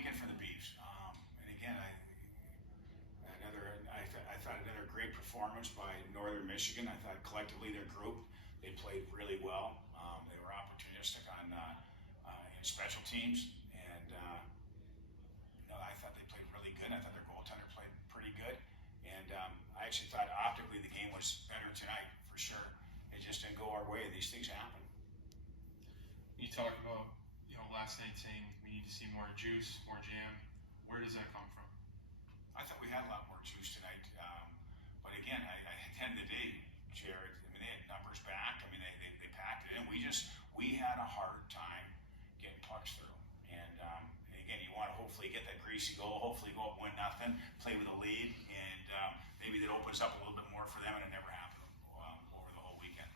weekend for the Beavs. And again, I thought another great performance by Northern Michigan. I thought collectively their group, they played really well. They were opportunistic in special teams, and I thought they played really good. I thought their goaltender played pretty good, and I actually thought optically the game was better tonight for sure. It just didn't go our way. These things happen. You talk about last night saying we need to see more juice, more jam. Where does that come from? I thought we had a lot more juice tonight, but again, at the end of the day, Jared, I mean, they had numbers back. I mean, they packed it in. We had a hard time getting pucks through, and again, you want to hopefully get that greasy goal, hopefully go up 1-0, play with a lead, and maybe that opens up a little bit more for them, and it never happened over the whole weekend.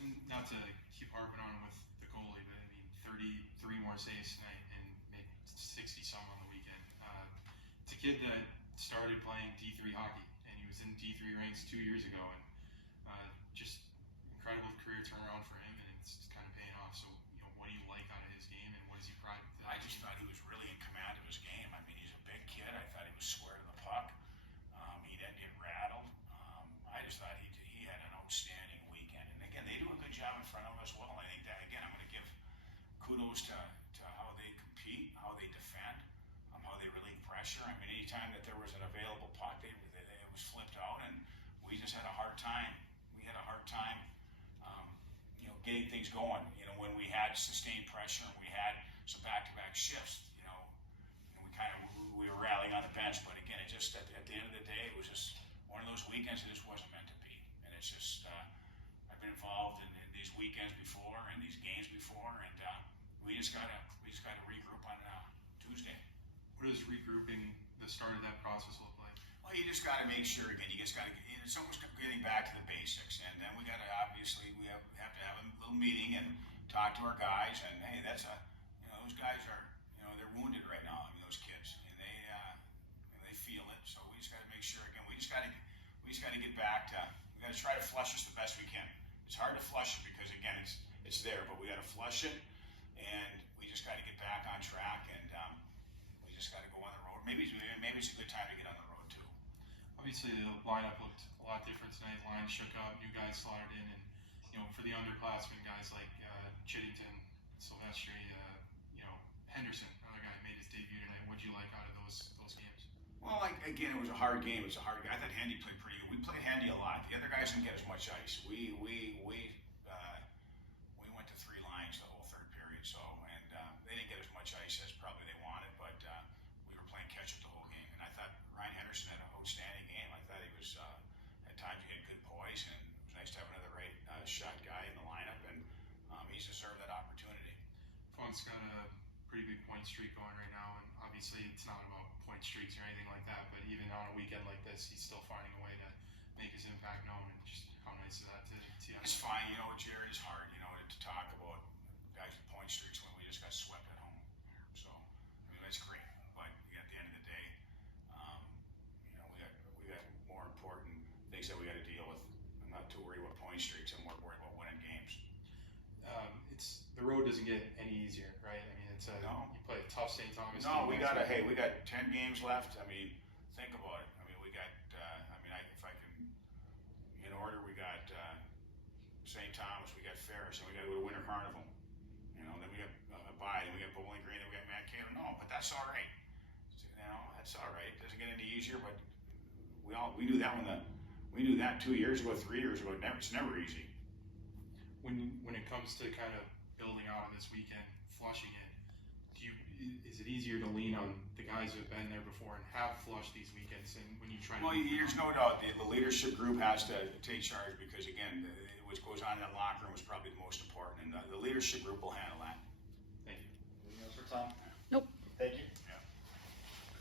And not to keep harping on with the goalie, but I mean, 33 more saves tonight and make 60-some on the weekend. It's a kid that started playing D3 hockey, and he was in D3 ranks 2 years ago, and just incredible career turnaround for him, and it's kind of paying off. So, what do you like out of his game, and what does he pride? I just thought he was really in command of his game. I mean, he's a big kid. I thought he was square to the puck. He didn't get rattled. I just thought he had an outstanding weekend. And again, they do a good job in front of us well. I think that, again, I'm going to give kudos to how they compete, how they defend, how they relieve pressure. I mean, anytime that there was an available puck, it was flipped out, and we just had a hard time. We had a hard time, getting things going. When we had sustained pressure and we had some back-to-back shifts, we were rallying on the bench. But again, it just at the end of the day, it was just one of those weekends that just wasn't meant to be. And it's just I've been involved in these weekends before and these games before, and we just gotta regroup on Tuesday. What does regrouping, the start of that process, look like? Well, you just got to make sure, again, it's almost getting back to the basics. And then we got to, obviously, we have to have a little meeting and talk to our guys. And, hey, those guys are, they're wounded right now. I mean, those kids. And they feel it. So we just got to make sure, again, we just got to get back to, we got to try to flush this the best we can. It's hard to flush it because, again, it's there, but we got to flush it. And we just got to get back on track. And we just got to go on the road. Maybe it's a good time to get on the road, too. Obviously, the lineup looked a lot different tonight. Line shook up, new guys slotted in, and for the underclassmen, guys like Chiddington, Silvestri, Henderson, another guy made his debut tonight. What did you like out of those games? Well, again, it was a hard game. It was a hard game. I thought Handy played pretty good. We played Handy a lot. The other guys didn't get as much ice. We went to 3 lines the whole third period, so and they didn't get as much ice as probably they wanted, but we were playing catch up the whole game. And I thought Ryan Henderson had an outstanding game. I thought he was at times he had good poise, and it was nice to have another right shot guy in the lineup, and he's deserved that opportunity. Funk's got a pretty big point streak going right now, and obviously it's not about point streaks or anything like that, but even on a weekend like this, he's still finding a way to make his impact known, and just how nice is that to see? It's fine, Jared, it's hard, to talk about guys with point streaks when we just got swept at home. So, I mean, that's great, but at the end of the day, we got more important things that we got to deal with. I'm not too worried about point streaks. I'm more worried about winning games. The road doesn't get any easier, right? I mean, no. You play a tough St. Thomas. No, we got 10 games left. I mean, think about it. I mean, we got, if I can, in order, we got St. Thomas, we got Ferris, and we got to go to Winter Carnival. Then we got bye, then we got Bowling Green, then we got Mankato. No, but that's all right. That's all right. It doesn't get any easier, but we knew that we knew that 2 years ago, 3 years ago. It's never easy. When it comes to kind of building out on this weekend, flushing it, is it easier to lean on the guys who have been there before and have flushed these weekends? And when you try to, there's no doubt the leadership group has to take charge because again, what goes on in that locker room is probably the most important, and the leadership group will handle that. Thank you. Anything else for Tom? Nope. Thank you.